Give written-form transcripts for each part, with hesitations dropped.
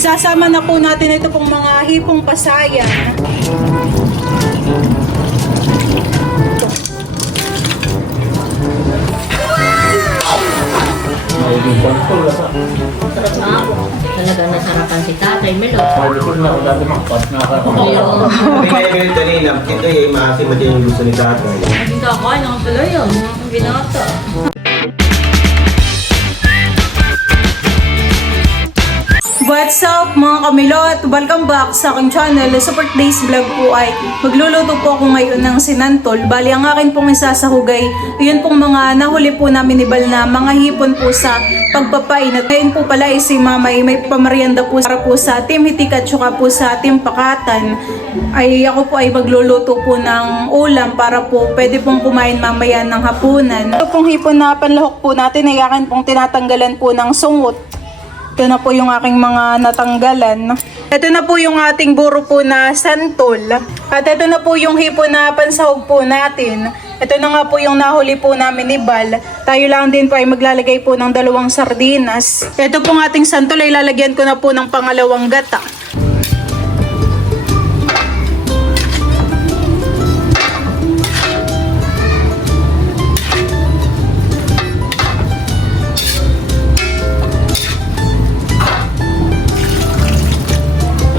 Isasama na po natin ito pong mga hipong pasayan. Talaga nasarapan si Tatay Melo. Ngayon kanina, ito yung maasim at yung gusto ni tatay. Dito ako, anong tuloy yun? Mga binata. What's up mga kamilot? Welcome back sa aking channel. Sa for today's vlog po ay magluluto po ako ngayon ng sinantol. Bali ang akin pong isasahugay, yun pong mga nahuli po namin ni Bal na mga hipon po sa pagpapain. At ngayon po pala ay si Mama ay may pamarienda po para po sa Team Hitik at saka po sa Team Pakatan. Ay ako po ay magluluto po ng ulam para po pwede pong kumain mamaya ng hapunan. Ito pong hipon na panlahok po natin ay akin pong tinatanggalan po ng sungot. Ito na po yung aking mga natanggalan. Ito na po yung ating buro po na santol. At ito na po yung hipon na pansahog po natin. Ito na nga po yung nahuli po namin ni Bal. Tayo lang din po ay maglalagay po ng 2 sardinas. Ito pong ating santol ay lalagyan ko na po ng pangalawang gata.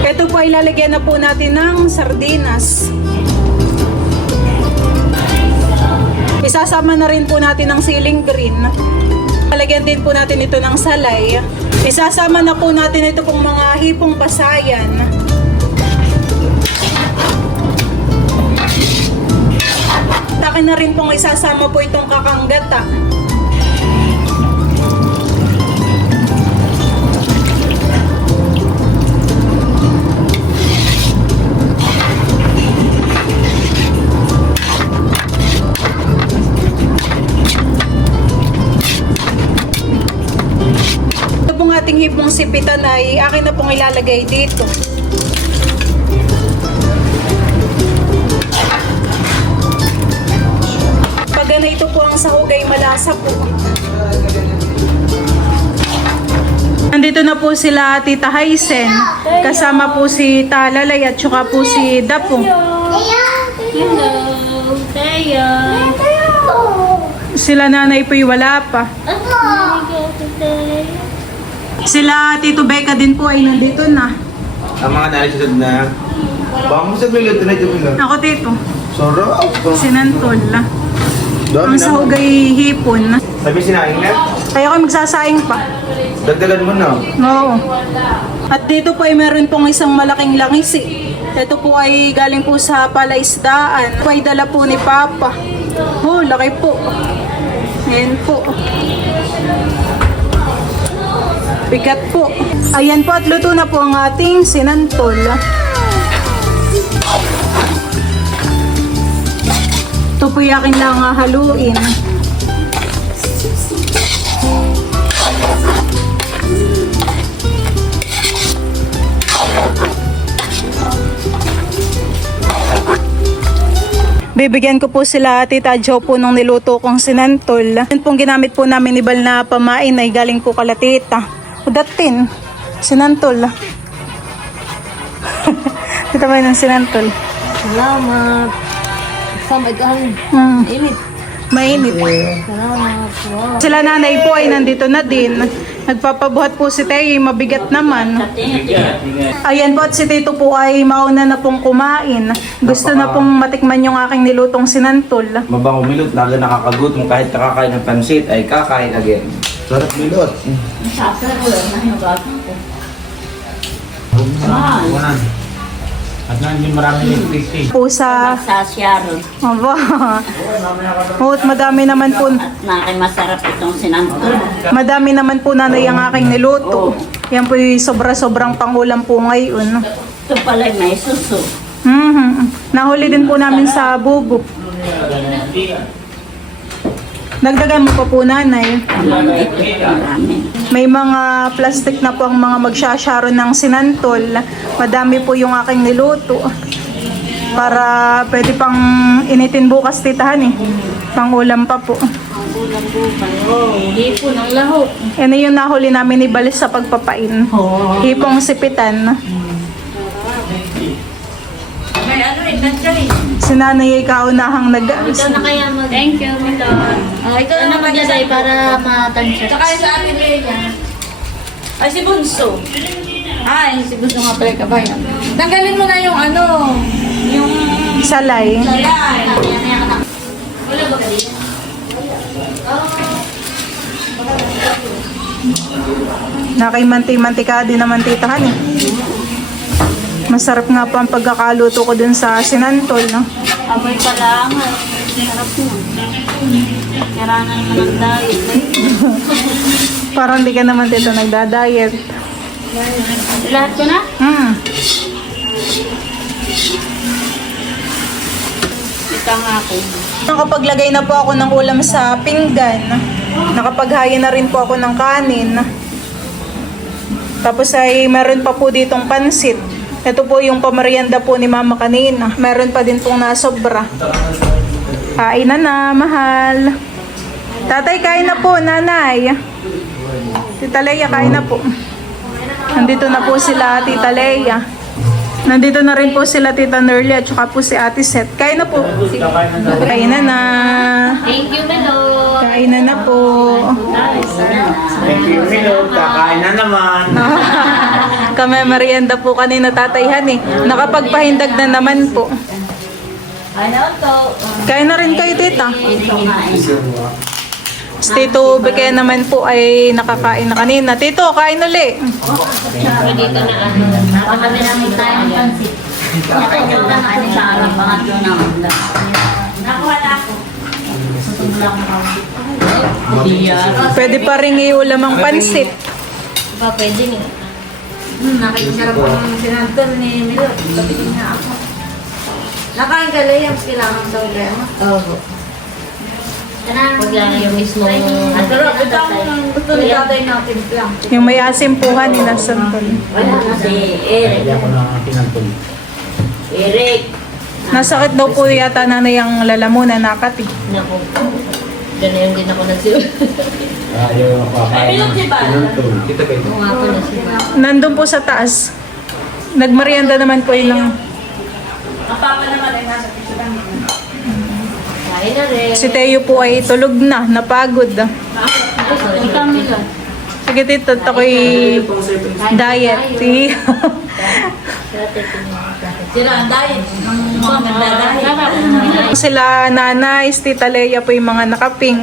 Ito po ay lalagyan na po natin ng sardinas. Isasama na rin po natin ng siling green. Lalagyan din po natin ito ng salay. Isasama na po natin ito pong mga hipong pasayan. Akin na rin pong isasama po itong kakanggata. Ating hipong sipitan ay akin na pong ilalagay dito. Pag ito po ang sahugay, malasa po. Nandito na po sila Tita Haisen, kasama po si Talalay at saka po si Dapo. Hello, Taya. Sila nanay po'y wala pa. Sila Tito Becca din po ay nandito na. Ang mga nalisusod na, baka mo sa milot na ito milot. Ako Tito, Sarap. sinantol. Dami Ang sahugay hipon. Sabi sinaing na, Kaya ako magsasaing pa. dagdagan mo na. Oo. At dito po ay meron pong isang malaking langis eh. Ito po ay galing po sa palaisdaan. Ito ay dala po ni Papa. Oh, laki po. Ayan po. Bigat po. Ayan po at luto na po ang ating sinantol. Ito po yung aking lang haluin. Bibigyan ko po sila Tita Jo po nung niluto kong sinantol. Yun pong ginamit po namin ni Bal na pamain ay galing po kala Tita. Udatin, sinantol. Ito ba yung sinantol? Salamat. Samay ka. Init. Mainit. Salamat. Wow. Sila nanay po ay nandito na din. Nagpapabuhat po si Tay, mabigat naman. Ayan po at si Tito po ay mauna na pong kumain. Gusto na pong matikman yung aking nilutong sinantol. Mabango milot, lagi nakakagutom kahit nakakain ng pansit ay kakain again. Sarap milot. At nandiyan maraming electricity. Po sa... Sa Sharon. Aba. At madami naman po... Masarap itong sinantol. Madami naman po nanay ang aking niluto. Yan po yung sobra-sobrang pangulam po ngayon. Ito pala may suso. Nahuli din po namin sa bubok. Dagdagan mo pa po nanay. Ito marami. May mga plastic na po ang mga magsasyaro ng sinantol. Madami po yung aking niluto. Para pwede pang initin bukas titahan eh. Pang ulam pa po. Ulam bukan. Oh, hipon ang lahok. Yan yung nahuli namin ni Balis sa pagpapain. Oo. Hipong sipitan. May ano eh, nandiyan eh. Si nanay ay kaunahang Ikaw na kaya mag... Thank you, Milon. Oh, ikaw na maglagay para matansya. Tsaka sa atin Leia. Ay, si Bunso. Ay, si Bunso nga pala kabayan. Tanggalin mo na yung ano, yung... salay. Salay. Wala ba kanina? Nakaimanti-mantika din naman titahan eh. Masarap nga po ang pagkakaluto ko dun sa sinantol, no? Amoy pala nga. Sarap mo. Kailangan naman ng diet. Parang di ka naman dito nagda-diet. Lahat ko na? Ito nga ako. Nakapaglagay na po ako ng ulam sa pinggan. Nakapaghayin na rin po ako ng kanin. Tapos ay meron pa po ditong pansit. Ito po yung pamerienda po ni Mama kanina. Meron pa din pong nasobra. Kain na, mahal. Tatay, kain na po, nanay. Tita Leia, kain na po. Nandito na po sila, Tita Leia. Nandito na rin po sila, Tita Nerly, at saka po si Ate Seth. Kain na po. Kain na. Thank you, Melo. Kain na po. Thank you, Milo. Kakain na naman. Kami merienda po kanina tatayhan eh. Nakapagpahindag na naman po. Ano to? Kain na rin kayo, tita. Si Tito Beke naman po ay nakakain na kanina. Tito, kain uli. Pero dito na ano. Nakakami namin tayo ng pansit. Nakakami na ano sa alam. Pangatlo na ulam. Nakuha na ako. Susubla ko na ako. Pwede pa rin iulam ang pansit. Ba, pwede nga. Nakikisarap ko ng sinantol ni Milo. Kapitin na ako. Nakain ka lang yung kailangan sa ulema. Oo. Huwag lang yung mismo. Pero ito ang gusto ni tatay natin lang. Yung may asimpuhan ni Nasantol. Wala na si Eric. Kaya ko na tinantol. Eric. Nasakit daw po yata nanay ang lalamunan nakati. Naku. Ganun din ako nagsiwa. Ayaw kakain ng tinantol. Kita kayo. Kung ako nagsiwa. Nandun po sa taas. Nagmerienda naman po ilang. Kain na rin. Si Teo po ay tulog na, napagod. Ikaw Milo. Sige tito, ito ko'y diet. Sila ang diet. Ang mga nagda-diet. Sila nanay, si Tita Leia po yung mga nakapink.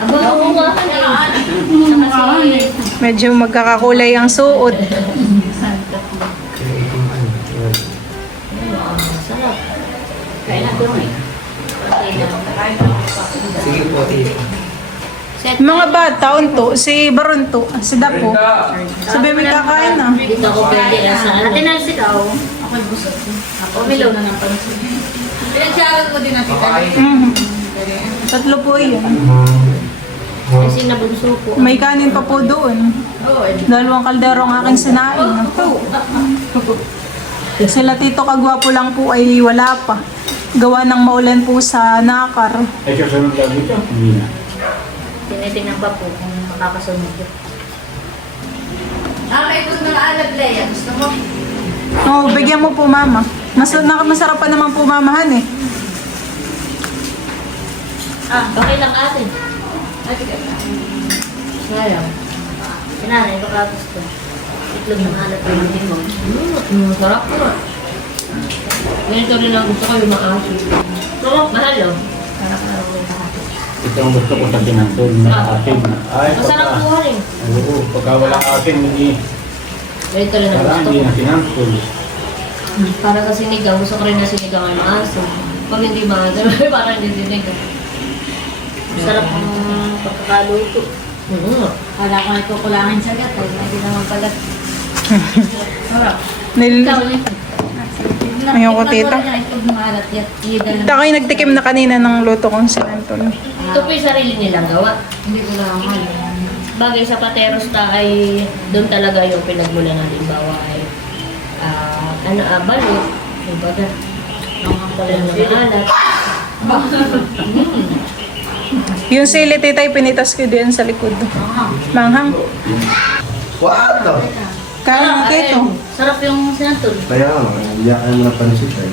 Aba, umuha ka na eh. Medyo magkakakulay ang suot. Sarap. Kain na doon eh. Sige po, tito. Set. Mga bata, unto, si Baronto, si Dapo. Sabi may kakain na. Dito ako pwede na sa ano. Ate Nancy ka oh. Ako'y busog. Ako Milo na ng pansin. Pinagsiaran ko din natin. Tatlo po yun. Kasi nabunso po. May kanin pa po doon. Dalawang kaldero ang aking sinain. Sila Tito Kagwapo lang po ay wala pa. Gawa ng maulan po sa Nakar. Ay, kasunod lang dito. Hindi na. Tinitingnan pa po kung makakasunod yun. May gusto ng alab, Leia. Gusto mo? Oh, bigyan mo po mama. Masarap pa naman po mamahan eh. Okay lang atin. Sayang. Sinanay, baka gusto. Itlog ng alab ko yung limon. Sarap po. Ganito rin ang gusto ko yung maasin. Sarap, mahal oh. Sarap na ako yung kahapon. Ito ang gusto ko sa tinantol na asin. Ay, Masarap po rin. Oo, pagka walang asin, hindi. Ganito rin ang Para gusto hindi ko. na tinantol. Para sa sinigang, gusto ko rin na sinigang ang aso. Pag hindi maagal, parang hindi sinigang. Sarap ang pagkakaluto. Kala ko ay kukulangin sa gat, hindi naman pala. Sarap. Ikaw, Ayun ko, tita. Ito kayo nagtikim na kanina ng luto kong sinantol. ito po yung sarili nilang gawa. Hindi ko lang mahal. Bagay sa Pateros ta ay doon talaga yung pinagmula natin bawa ay balot. Yung baga. Ang pala yung nag-aalat. Yung sili titay, pinitas ko din sa likod. Manghang. Wow! Karang kito. Sarap yung sinantol. Kaya nga, iyak ka naman ng pansit ay.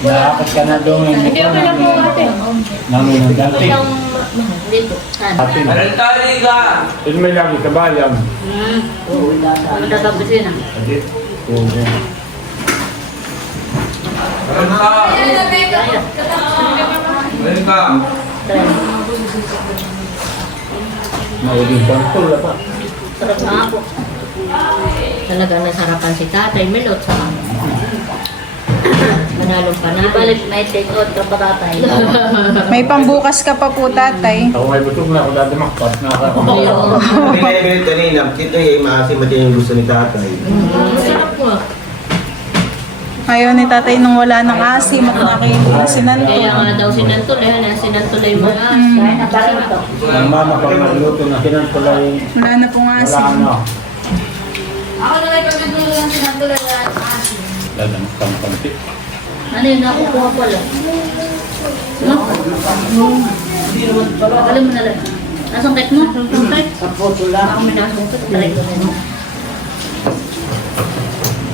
Nakakit ka na doon. Hindi ako lang po ate. Namin ang dati. Itong dito. Saan? Anong tali ka? Ito may lagi kabayan. Oo, ano tatapos yun ah? Anong ka? Anong ka? Mauling pantol pa. Sarap na ako. Talagang nasarapan si Tatay Melot sa manalong panalo. Ibalik may take out ka pa tatay. May pambukas ka pa po, tatay. Ako may busog na ako dadamakpat. Nakakakamayan. Hindi nga yung kanina, ito eh, maasim at yung gusto ni tatay. Sarap mo. Ayaw ni tatay nung wala ng asim at nakinig sinanto. Kaya nga daw sinantol eh. Sinantol ay mga sinto. Ang mama pag nagluto na kinantulay. Wala na pong Wala asim. na. Ako na may pagkagulo ng sinantol ay Dadamaktan konti. ano yun, nakukuha pala. No? Alam mo na lang. Nasungkit mo? Nasungkit? Ako may nasungkit. Taray ko na yun.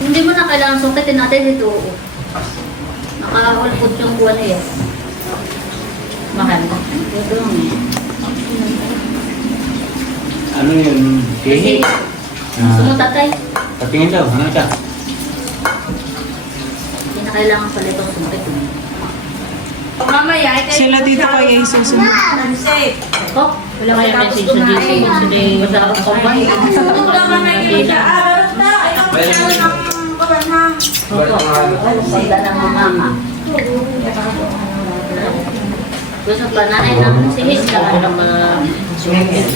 Hindi mo na kailangan sungkitin natin ito. Nakahulpot yung buwan na yan. Mahal. Ito lang eh. Ano yun? Kihi? Gusto mo tatay? Patingin daw. Ano siya? Hindi na kailangan pala itong sungkit. Sila dito kayo ay susunod. Oh, wala kaya message sa GC. Sige, wala akong kumbay. Wala ng mama. Gusto pa nanay namin si His na ng mga sungkit.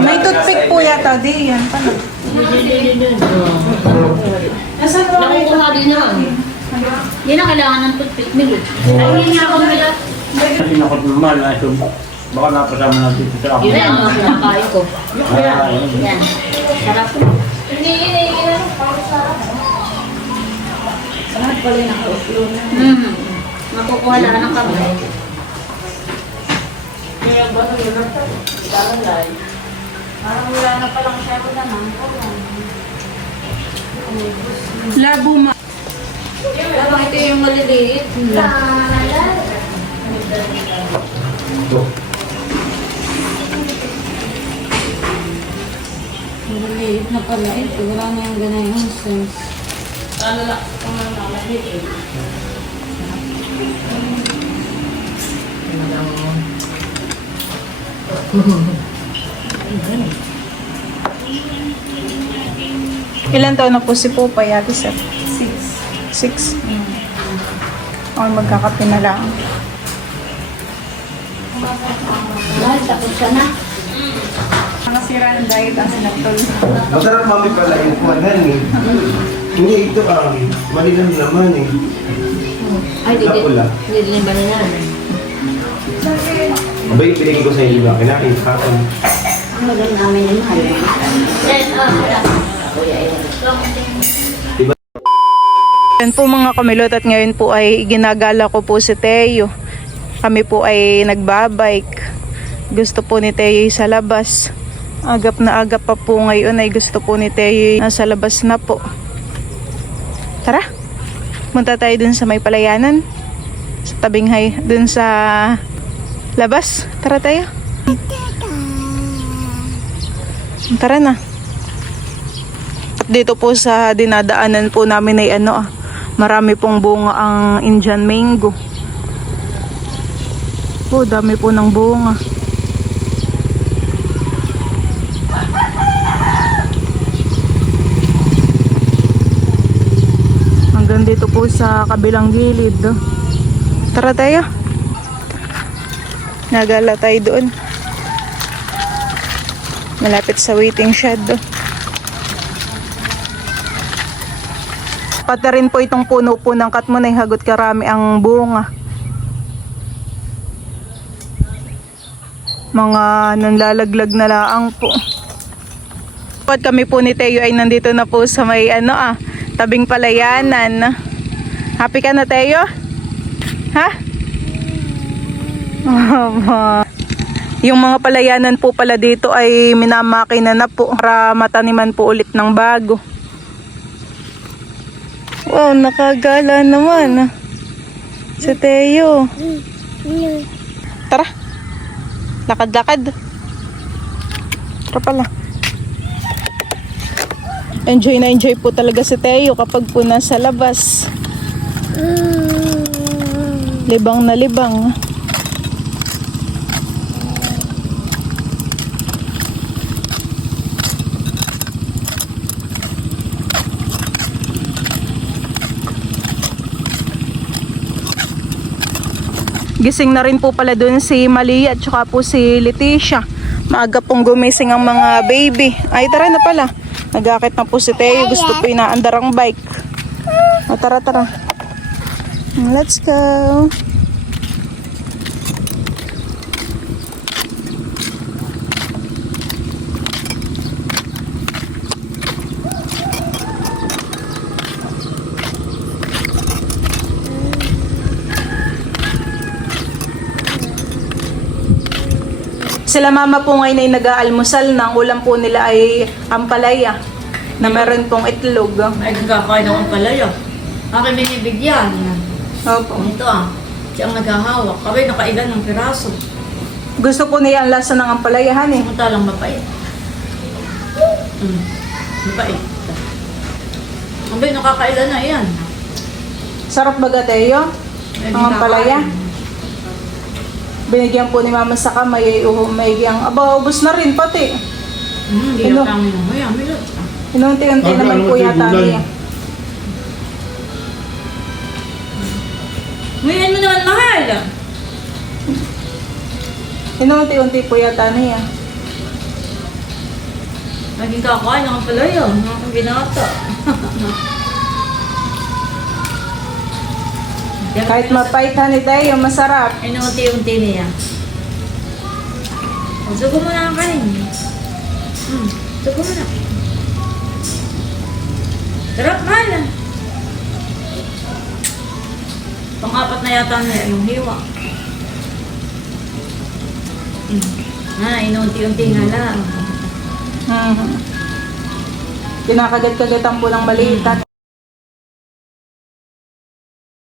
May toothpick po yata, di yan. Paano? Nasaan ba kayo? Nakukuha din naman. Hindi na kailangan ng toothpick milk. Ay, hindi nga ako milk. Kasi nakutumal na ito. Baka napasama na dito sa ako. Yun na yung mga pinakain ko. Ayun. Yan. Sarap. Makukuha lang ng kamay. Labo ma. Ito yung maliliit. Maliliit na pala ito. Wala na yung ganayang sense. Ilan taon na po si Popay, ate sir? 6. O, magkakape na lang. Dahil tapos ka na. Mga sira ng diet ang sinatol. Masarap mami pala yung kumanan eh. Hindi ito malilang naman eh. Ay, Napula. hindi din ba na yan? Abay, pinigay ko sa inyo na kinain kapon. Maganda namin yung mahal. Yes, Yan po mga kamilot at ngayon po ay ginagala ko po si Teo. Kami po ay nagbabike. Gusto po ni Teo sa labas. Agap na agap pa po ngayon ay gusto po ni Teo nasa labas na po. Tara, punta tayo dun sa may palayanan. Sa tabing hay, dun sa labas. Tara tayo. Tara na. Dito po sa dinadaanan po namin ay marami pong bunga ang Indian mango. Oh, dami po ng bunga. Hanggang dito po sa kabilang gilid. Tara tayo. Nagala tayo doon. Malapit sa waiting shed. Pati rin po itong puno po ng katmonay, hagot karami ang bunga. Mga nanlalaglag na laang po. At kami po ni Teo ay nandito na po sa may Tabing palayanan. Happy ka na, Teo? Ha? Yung mga palayanan po pala dito ay minamakina na po para mataniman po ulit ng bago. Wow, nakagala naman. Si Teo. Tara. Lakad-lakad. Tara pala. Enjoy na enjoy po talaga si Teo kapag po nasa labas. Libang na libang. Gising na rin po pala dun si Malia at saka po si Leticia. Maaga pong gumising ang mga baby. Ay, tara na pala. Nagakit na po si Teo. Gusto po inaandar ang bike. O, tara, tara. Let's go. Sila mama po ngayon ay nag-aalmusal na. Ang ulam po nila ay ampalaya na meron pong itlog. Ay, nagkakain ako ng palaya. Aking binibigyan. Opo. Ito siya ang naghahawak. Kami nakailan ng piraso. Gusto po niya ang lasa ng ampalayahan eh. Punta lang mapait. Mapait. Abay, nakakailan na yan. Sarap baga, Teo? Ay, Ang ampalaya? Binigyan po ni mama sa kamay, may ang ubos na rin pati. Hindi Ano? yung kami na. May amilot. Inunti-unti Ano, naman ano, po yata gulay? niya. Ngayon mo naman mahal. Inunti-unti po yata niya. Naging kakain ng palaya. Mga binata. Kahit mapait ni Teo, masarap. Inuunti-unti niya. Sugo mo na ang kanin. Sugo mo na. Sarap, mahal. Pang-apat na yata niya yung hiwa. Inuunti-unti nga lang. Kinakagat-kagatan po ng maliit.